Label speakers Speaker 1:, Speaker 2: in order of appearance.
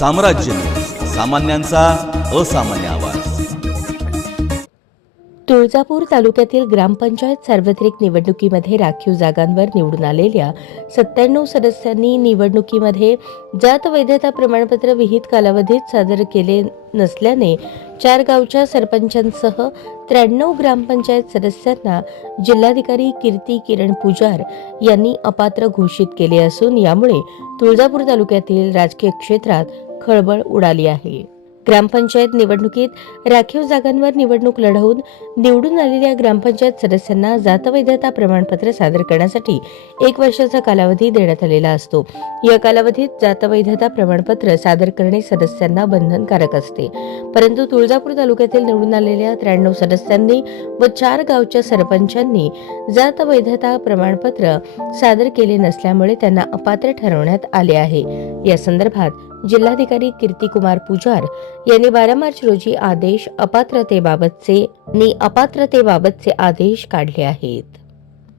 Speaker 1: साम्राज्य. सामान्यांचा असामान्य आवाज.
Speaker 2: तुळजापूर तालुक्यातील ग्रामपंचायत सार्वत्रिक निवडणुकीमध्ये राखीव जागांवर निवडून आलेल्या सत्त्याण्णव सदस्यांनी निवडणुकीमध्ये जात वैधता प्रमाणपत्र विहित कालावधीत सादर केले नसल्याने चार गावच्या सरपंचांसह त्र्याण्णव ग्रामपंचायत सदस्यांना जिल्हाधिकारी कीर्ती किरण पुजार यांनी अपात्र घोषित केले असून यामुळे तुळजापूर तालुक्यातील राजकीय क्षेत्रात खळबळ उडाली आहे. ग्रामपंचायत निवडणुकीत राखीव जागांवर निवडणूक लढवून निवडून आलेल्या ग्रामपंचायत सदस्यांना जातवैधता प्रमाणपत्र सादर करण्यासाठी एक वर्षाचा कालावधी देण्यात आलेला असतो. या कालावधीत जातवैधता प्रमाणपत्र सादर करणे सदस्यांना बंधनकारक असते. परंतु तुळजापूर तालुक्यातील निवडून आलेल्या त्र्याण्णव सदस्यांनी व चार गावच्या सरपंचांनी जातवैधता प्रमाणपत्र सादर केले नसल्यामुळे त्यांना अपात्र ठरवण्यात आले आहे. या संदर्भात जिल्हाधिकारी कीर्तिकुमार पुजार यांनी बारा मार्च रोजी आदेश अपात्रतेबाबतचे आणि अपात्रतेबाबतचे आदेश काढले आहेत.